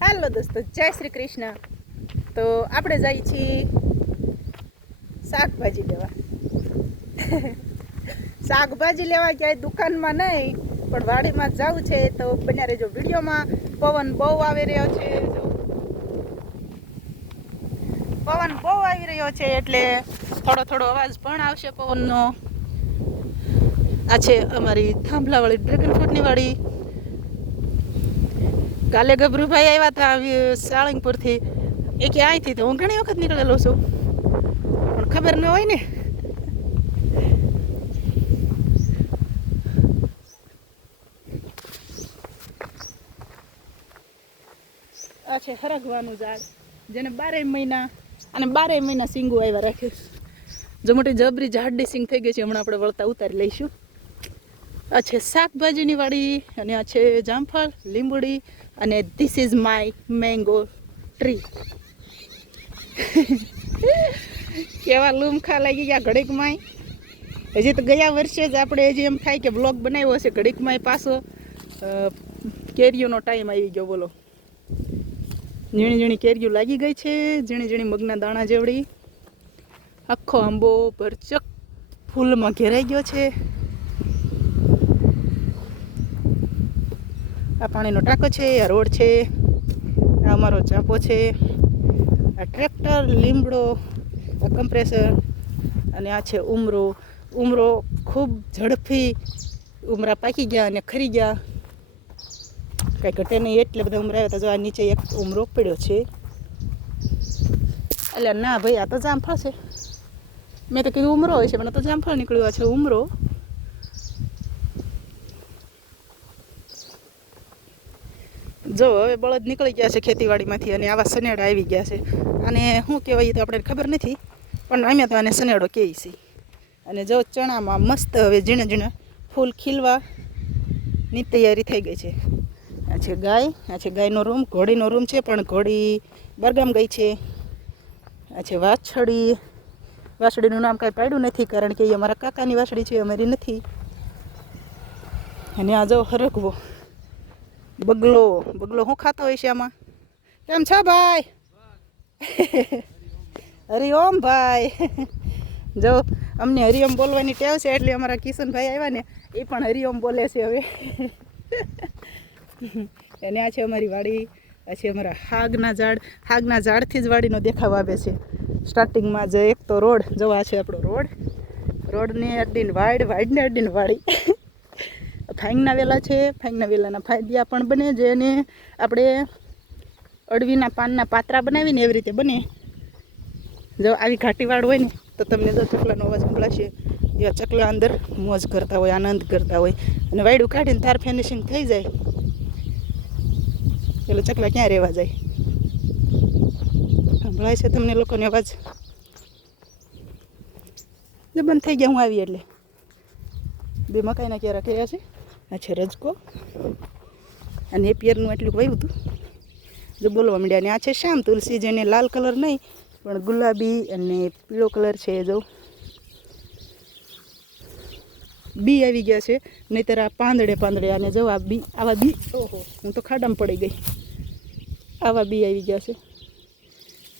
હાલો દોસ્તો, જય શ્રી કૃષ્ણ. તો આપણે જઈએ છીએ શાકભાજી લેવા. શાકભાજી લેવા ક્યાંય દુકાનમાં નહીં, પણ વાડીમાં જવું છે. તો બન્યા રહેજો વિડીયોમાં. પવન બહુ આવી રહ્યો છે. જો. પવન બહુ આવી રહ્યો છે એટલે થોડો થોડો અવાજ પણ આવશે પવનનો. આ છે અમારી થાંભલાવાળી ડ્રેગન ફ્રૂટની વાડી. કાલે ગભરુભાઈ આવ્યા હતા સાળંગપુરથી. એ કે અહીંથી તો હું ઘણી વખત નીકળેલો છું. પણ ખબર ન હોય ને. આ છે હરગવાનું ઝાડ, જેને બારે મહિના અને બારે મહિના સિંગું આવ્યા રાખ્યું જો મોટી જબરી ઝાડની સિંગ થઈ ગઈ છે, હમણાં આપણે વળતા ઉતારી લઈશું. આ છે શાકભાજીની વાડી અને આ છે જામફળ, લીંબુડી અને this is my mango tree કેવા લૂમખા લાગી ગયા ઘડીકમાંય. હજી તો ગયા વર્ષે જ આપણે હજી એમ થાય કે બ્લોગ બનાવ્યો હશે, ઘડીકમાંય પાછો કેરીઓનો ટાઈમ આવી ગયો, બોલો. ઝીણી ઝીણી કેરીઓ લાગી ગઈ છે, ઝીણી ઝીણી મગના દાણા જેવડી. આખો આંબો ભરચક ફૂલમાં ઘેરાઈ ગયો છે. આ પાણીનો ટાંકો છે, આ રોડ છે, આ અમારો ચાંપો છે, આ ટ્રેક્ટર, લીમડો, આ કમ્પ્રેસર અને આ છે ઉમરો. ઉમરો ખૂબ ઝડપી ઉમરા પાકી ગયા અને ખરી ગયા. કાંઈ ઘટે નહીં એટલે બધા ઉમરા આવ્યા તો આ નીચે એક ઉમરો પડ્યો છે. એટલે ના ભાઈ, આ તો જામફળ છે. મેં તો કીધું ઉમરો હોય છે, પણ તો જામફળ નીકળ્યો. આ છે ઉમરો. જો, હવે બળદ નીકળી ગયા છે ખેતીવાડીમાંથી અને આવા સનેડા આવી ગયા છે. અને શું કહેવાય તો આપણે ખબર નથી, પણ અમે તો આને સનેડો કહીએ છીએ. અને જો ચણામાં મસ્ત હવે ઝીણા ઝીણા ફૂલ ખીલવાની તૈયારી થઈ ગઈ છે. આ છે ગાય, આ છે ગાયનો રૂમ, ઘોડીનો રૂમ છે, પણ ઘોડી બરગામ ગઈ છે. આ છે વાછડી. વાછડીનું નામ કાંઈ પાડ્યું નથી, કારણ કે એ અમારા કાકાની વાછડી છે અમારી નથી. અને આ જો હરકવો બગલો બગલો શું ખાતો હોય છે આમાં? કેમ છો ભાઈ? હરિઓમ ભાઈ. જો, અમને હરિઓમ બોલવાની ટેવ છે એટલે અમારા કિશનભાઈ આવ્યા ને, એ પણ હરિઓમ બોલે છે હવે. અને આ છે અમારી વાડી, આ છે અમારા હાગના ઝાડ. હાગના ઝાડથી જ વાડીનો દેખાવ આવે છે. સ્ટાર્ટિંગમાં જે એક તો રોડ, જો આ છે આપણો રોડ. રોડને અડીને વાડ, વાડને અડીને વાડી. ફાઈંગના વેલા છે. ફાઈંગના વેલાના ફાયદિયા પણ બને જેને આપણે અડવીના પાનના પાત્રા બનાવીને એવી રીતે બને. જો આવી ઘાટીવાળ હોય ને, તો તમને જો ચકલાનો અવાજ સંભળાશે. એવા ચકલા અંદર મોજ કરતા હોય, આનંદ કરતા હોય. અને વાયડું કાઢીને તાર ફિનિશિંગ થઈ જાય. એટલે ચકલા ક્યાં રહેવા જાય? સંભળાય છે તમને લોકોને અવાજ? બંધ થઈ ગયા, હું આવી એટલે. બે મકાઈના ક્યારા કર્યા છે. આ છે રજકો. અને એ પિયરનું એટલું વયું હતું. જો બોલવા માંડ્યા અને આ છે શ્યામ તુલસી, જેને લાલ કલર નહીં, પણ ગુલાબી અને પીળો કલર છે એ જો. બી આવી ગયા છે, નહીંતર આ પાંદડે પાંદડે અને જો આ બી, આવા બી, ઓહો, હું તો ખાડામાં પડી ગઈ. આવા બી આવી ગયા છે.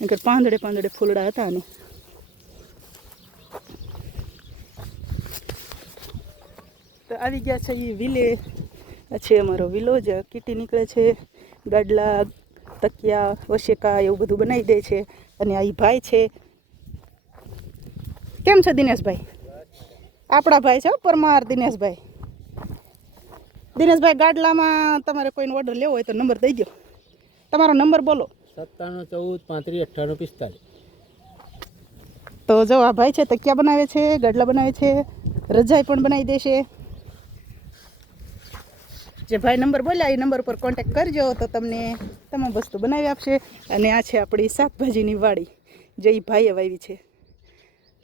નહીતર પાંદડે પાંદડે ફૂલડા હતા આને. તો આવી ગયા છે એ વિલે. છે અમારો વિલો જ. કીટી નીકળે છે ગાડલા તકિયા વશેકા એવું બધું બનાવી દે છે. અને આ ભાઈ છે. કેમ છે દિનેશભાઈ? આપણા ભાઈ છે પરમાર દિનેશભાઈ. દિનેશભાઈ ગાડલામાં તમારે કોઈનો ઓર્ડર લેવો હોય તો નંબર દઈ દો તમારો નંબર બોલો. સત્તાણું ચૌદ પાંત્રીસ અઠ્ઠાણું પિસ્તાલીસ. તો જો આ ભાઈ છે તકિયા બનાવે છે ગાડલા બનાવે છે રજાઈ પણ બનાવી દેશે જે ભાઈ નંબર બોલ્યા, એ નંબર પર કોન્ટેક્ટ કરજો તો તમને તમામ વસ્તુ બનાવી આપશે. અને આ છે આપણી શાકભાજીની વાડી. જે એ ભાઈએ વાવી છે.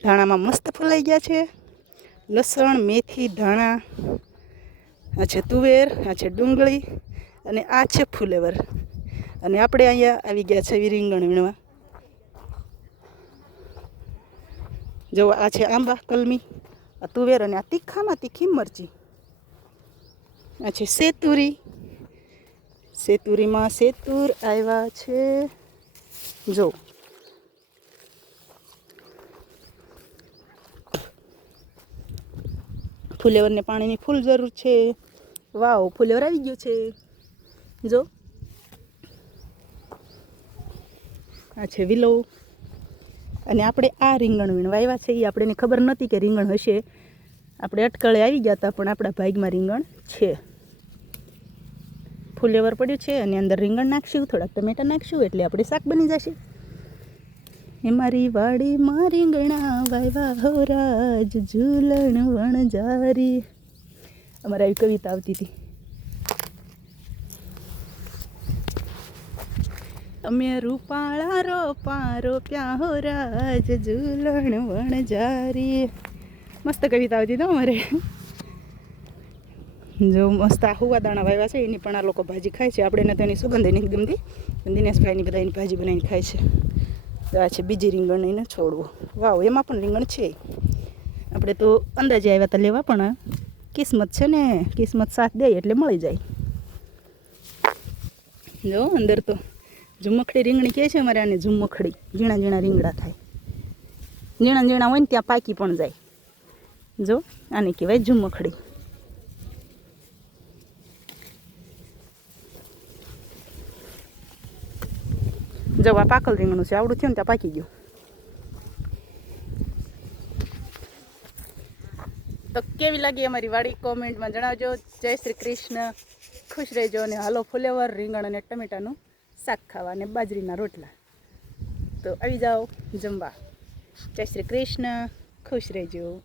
ધાણામાં મસ્ત ફૂલાઈ ગયા છે. લસણ, મેથી, ધાણા, આ છે તુવેર, આ છે ડુંગળી અને આ છે ફુલેવર. અને આપણે અહીંયા આવી ગયા છે રીંગણ વીણવા. જો આ છે આંબા, કલમી, આ તુવેર અને આ તીખામાં તીખી મરચી. આ છે સેતુરી. સેતુરીમાં સેતુર આવ્યા છે. જો. ફુલેવરને પાણીની ફૂલ જરૂર છે. વાવ, ફુલેવર આવી ગયો છે. જો. આ છે વિલો. અને આપણે આ રીંગણ વીણ વાવ્યા છે એ આપણને ખબર નહોતી કે રીંગણ હશે. આપણે અટકળે આવી ગયા હતા, પણ આપણા ભાગમાં રીંગણ છે. ફુલેવર પડ્યું છે, અને અંદર રીંગણ નાખશું, થોડાક ટમેટા નાખશું, એટલે આપણે શાક બની જશે. એ મારી વાડીમાં રીંગણા વાયવા હોરાજ ઝૂલણ વણજારી અમારે આવી કવિતા આવતી હતી. અમે રૂપાળા રોપા રોપ્યા હોરાજ ઝૂલણ વણજારી મસ્ત કવિતા હતી તો અમારે. જો મસ્ત આ દાણા વાવ્યા છે, એની પણ આ લોકો ભાજી ખાય છે. આપણે એને તેની સુગંધ નથી ગમતી. દિનેશભાઈની બધા એની ભાજી બનાવીને ખાય છે. તો આ છે બીજી રીંગણ એને છોડવું. વાવ, એમાં પણ રીંગણ છે. આપણે તો અંદાજે આવ્યા હતા લેવા, પણ કિસ્મત છે ને, કિસ્મત સાથ દે એટલે મળી જાય. જો અંદર તો ઝુમખડી રીંગણી કહે છે અમારે આને ઝુમખડી. ઝીણા ઝીણા રીંગણા થાય. ઝીણા ઝીણા હોય ને ત્યાં પાકી પણ જાય. જો, આને કહેવાય ઝુમખડી. જો, આ પાકલ રીંગણું છે, આવડું થયું ને ત્યાં પાકી ગયું. તો કેવી લાગી અમારી વાડી? કોમેન્ટમાં જણાવજો. જય શ્રી કૃષ્ણ. ખુશ રહેજો અને હાલો ફુલેવર રીંગણ અને ટમેટાનું શાક ખાવા અને બાજરીના રોટલા. તો આવી જાઓ જમવા. જય શ્રી કૃષ્ણ. ખુશ રહેજો.